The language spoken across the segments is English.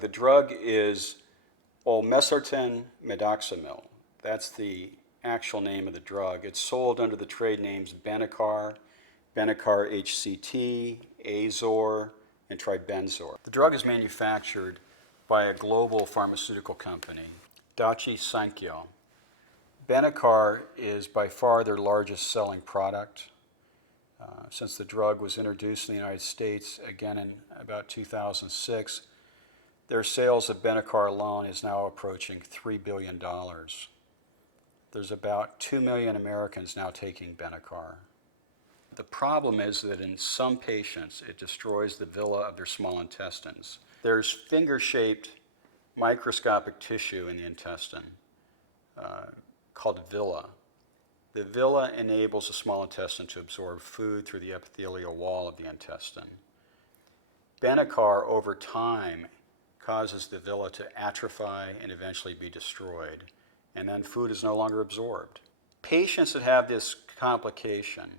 The drug is olmesartan midazolam. That's the actual name of the drug. It's sold under the trade names Benicar HCT, Azor, and Tribenzor. The drug is manufactured by a global pharmaceutical company, Daiichi Sankyo. Benicar is by far their largest selling product. Since the drug was introduced in the United States, again in about 2006, their sales of Benicar alone is now approaching $3 billion. There's about 2 million Americans now taking Benicar. The problem is that in some patients, it destroys the villi of their small intestines. There's finger-shaped microscopic tissue in the intestine called villi. The villi enables the small intestine to absorb food through the epithelial wall of the intestine. Benicar, over time, causes the villi to atrophy and eventually be destroyed, and then food is no longer absorbed. Patients that have this complication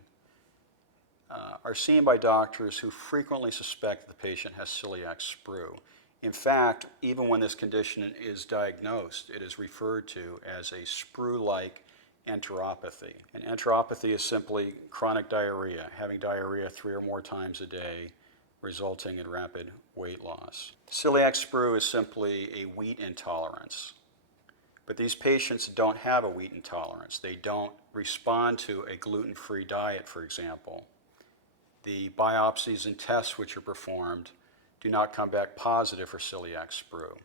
are seen by doctors who frequently suspect the patient has celiac sprue. In fact, even when this condition is diagnosed, it is referred to as a sprue-like enteropathy. And enteropathy is simply chronic diarrhea, having diarrhea 3 or more times a day, resulting in rapid weight loss. Celiac sprue is simply a wheat intolerance. But these patients don't have a wheat intolerance. They don't respond to a gluten-free diet, for example. The biopsies and tests which are performed do not come back positive for celiac sprue.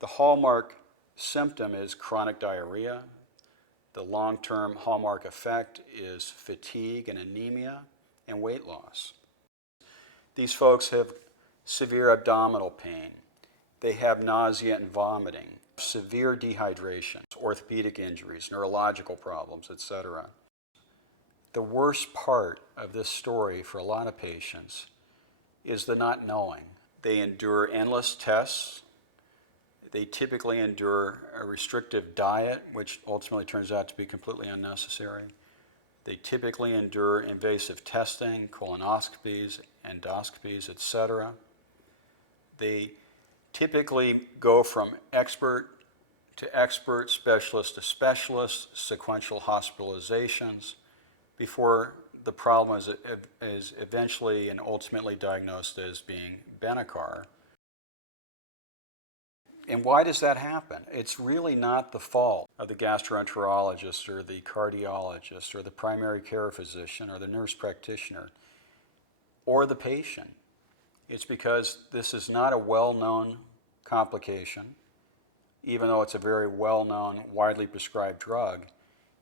The hallmark symptom is chronic diarrhea. The long-term hallmark effect is fatigue and anemia and weight loss. These folks have severe abdominal pain. They have nausea and vomiting, severe dehydration, orthopedic injuries, neurological problems, etc. The worst part of this story for a lot of patients is the not knowing. They endure endless tests. They typically endure a restrictive diet, which ultimately turns out to be completely unnecessary. They typically endure invasive testing, colonoscopies, endoscopies, etc. They typically go from expert to expert, specialist to specialist, sequential hospitalizations, before the problem is eventually and ultimately diagnosed as being Benicar. And why does that happen? It's really not the fault of the gastroenterologist or the cardiologist or the primary care physician or the nurse practitioner or the patient. It's because this is not a well-known complication, even though it's a very well-known, widely prescribed drug.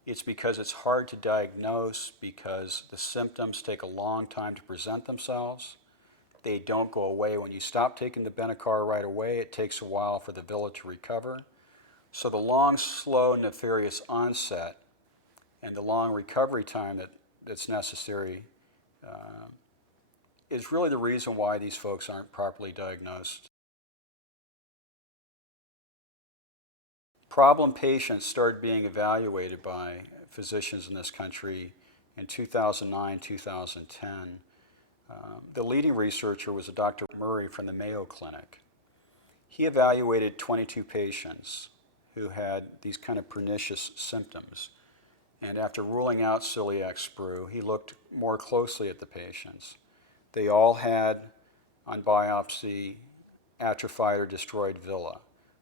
It's because it's hard to diagnose, because the symptoms take a long time to present themselves. They don't go away. When you stop taking the Benicar right away, it takes a while for the villi to recover. So the long, slow, nefarious onset and the long recovery time that's necessary is really the reason why these folks aren't properly diagnosed. Problem patients started being evaluated by physicians in this country in 2009, 2010. The leading researcher was a Dr. Murray from the Mayo Clinic. He evaluated 22 patients who had these kind of pernicious symptoms. And after ruling out celiac sprue, he looked more closely at the patients. They all had, on biopsy, atrophied or destroyed villi.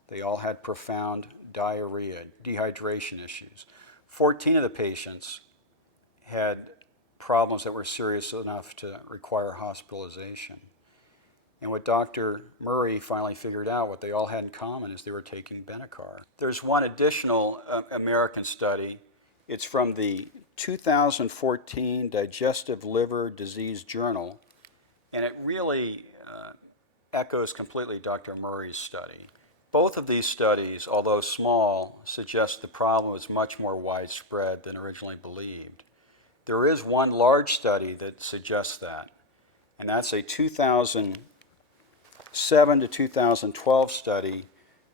They all had profound diarrhea, dehydration issues. 14 of the patients had problems that were serious enough to require hospitalization. And what Dr. Murray finally figured out, what they all had in common, is they were taking Benicar. There's one additional American study. It's from the 2014 Digestive Liver Disease Journal, and it really echoes completely Dr. Murray's study. Both of these studies, although small, suggest the problem is much more widespread than originally believed. There is one large study that suggests that, and that's a 2007 to 2012 study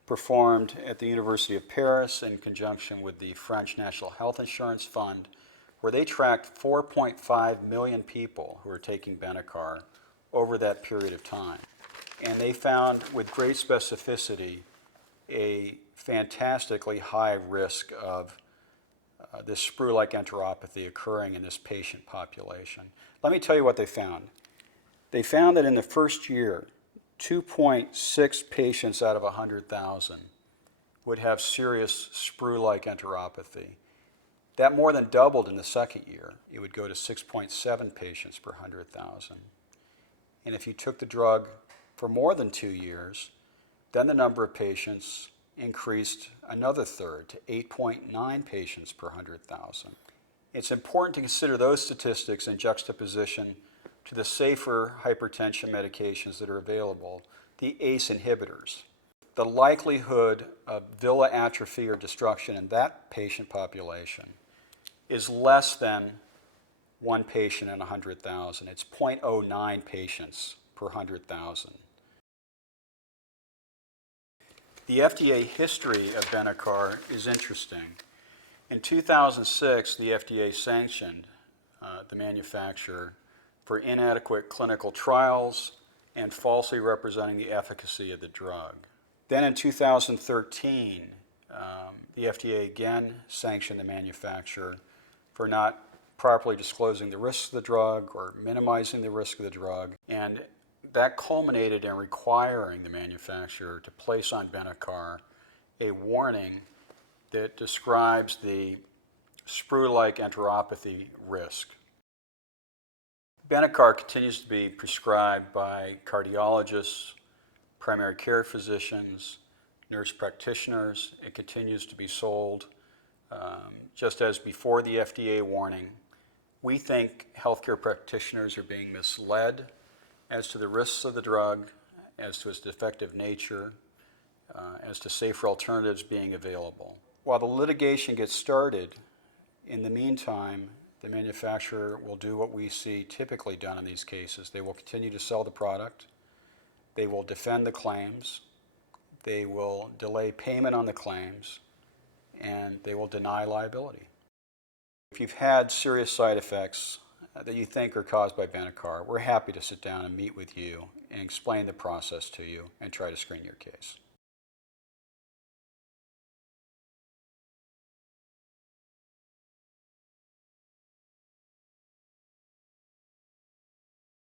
performed at the University of Paris in conjunction with the French National Health Insurance Fund, where they tracked 4.5 million people who were taking Benicar over that period of time. And they found with great specificity a fantastically high risk of this sprue-like enteropathy occurring in this patient population. Let me tell you what they found. They found that in the first year, 2.6 patients out of 100,000 would have serious sprue-like enteropathy. That more than doubled in the second year. It would go to 6.7 patients per 100,000. And if you took the drug for more than 2 years, then the number of patients increased another third to 8.9 patients per 100,000. It's important to consider those statistics in juxtaposition to the safer hypertension medications that are available, the ACE inhibitors. The likelihood of villi atrophy or destruction in that patient population is less than 1 patient in 100,000. It's 0.09 patients per 100,000. The FDA history of Benicar is interesting. In 2006, the FDA sanctioned the manufacturer for inadequate clinical trials and falsely representing the efficacy of the drug. Then in 2013, the FDA again sanctioned the manufacturer for not properly disclosing the risks of the drug or minimizing the risk of the drug, and that culminated in requiring the manufacturer to place on Benicar a warning that describes the sprue-like enteropathy risk. Benicar continues to be prescribed by cardiologists, primary care physicians, nurse practitioners. It continues to be sold just as before the FDA warning. We think healthcare practitioners are being misled as to the risks of the drug, as to its defective nature, as to safer alternatives being available. While the litigation gets started, in the meantime, the manufacturer will do what we see typically done in these cases. They will continue to sell the product. They will defend the claims. They will delay payment on the claims. And they will deny liability. If you've had serious side effects that you think are caused by Benicar, we're happy to sit down and meet with you and explain the process to you and try to screen your case.